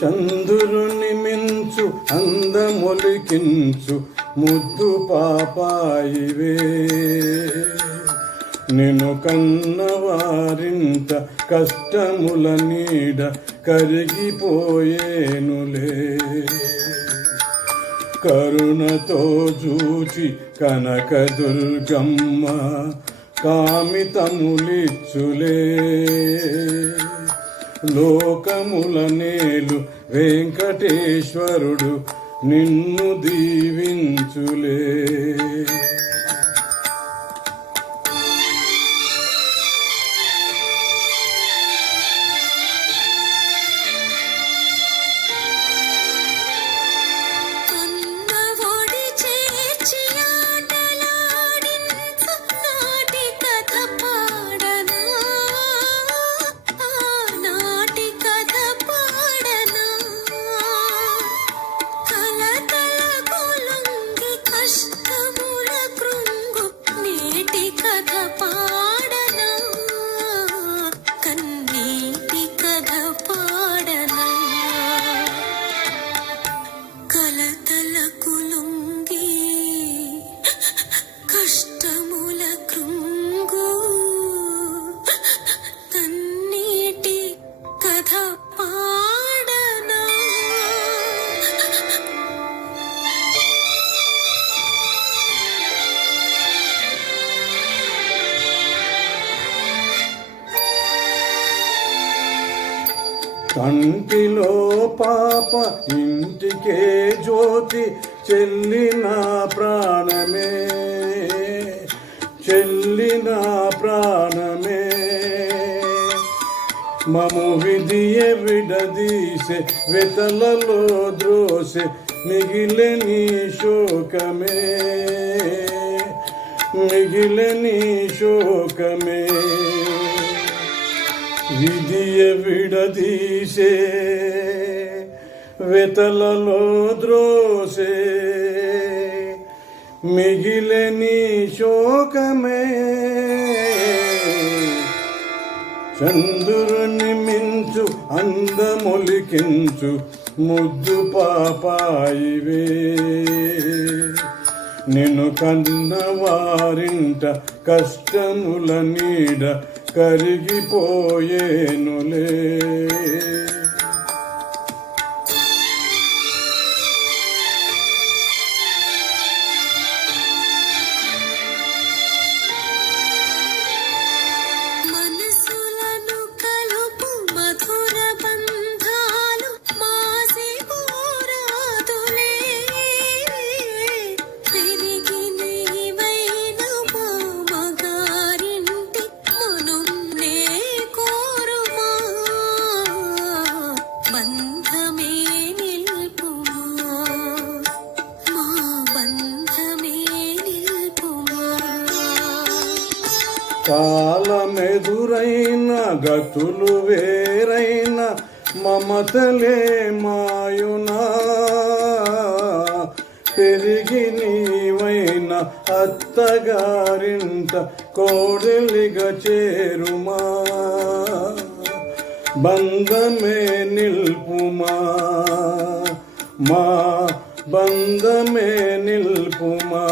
చంద్రుని మించు అందమొలికించు ముద్దు పాపాయివే, నిన్ను కన్నవారింత కష్టముల నీడ కరిగిపోయేనులే. కరుణతో చూచి కనకదుర్గమ్మ కామితములిచ్చులే, లోకముల నేలు వెంకటేశ్వరుడు నిన్ను దీవించులే. కంటిలో పాప ఇంటికే జ్యోతి చెల్లిన ప్రాణమే, చెల్లిన ప్రాణమే, మము విధియ విడదీసే వెతలలో ద్రోసే మిగిలని శోకమే, మిగిలని శోకమే. విధియ విడదీసే వెతలలో ద్రోసే మిగిలని శోకమే. చంద్రుని మించు అందమొలికించు ముద్దు పాపాయివే, నిన్ను కన్నవారింట కష్టముల నీడ కరిగిపోయేనులే. కాలమెదురైన గతులు వేరైన మమతలే మాయునా, పెరిగి నీవైన అత్తగారింట కోడలిగా చేరుమా, బంధమే నిల్పుమా, మా బంధమే నిల్పుమా.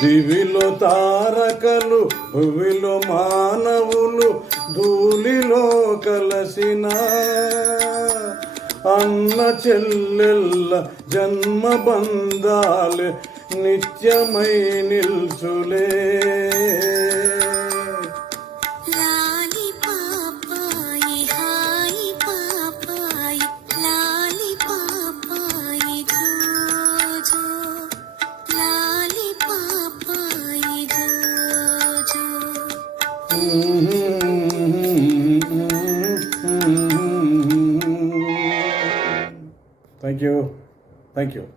దివిలో తారకలు భువిలో మానవులు ధూళిలో కలసిన అన్న చెల్లెల్ల జన్మ బంధాలే నిత్యమై నిల్చులే. Thank you.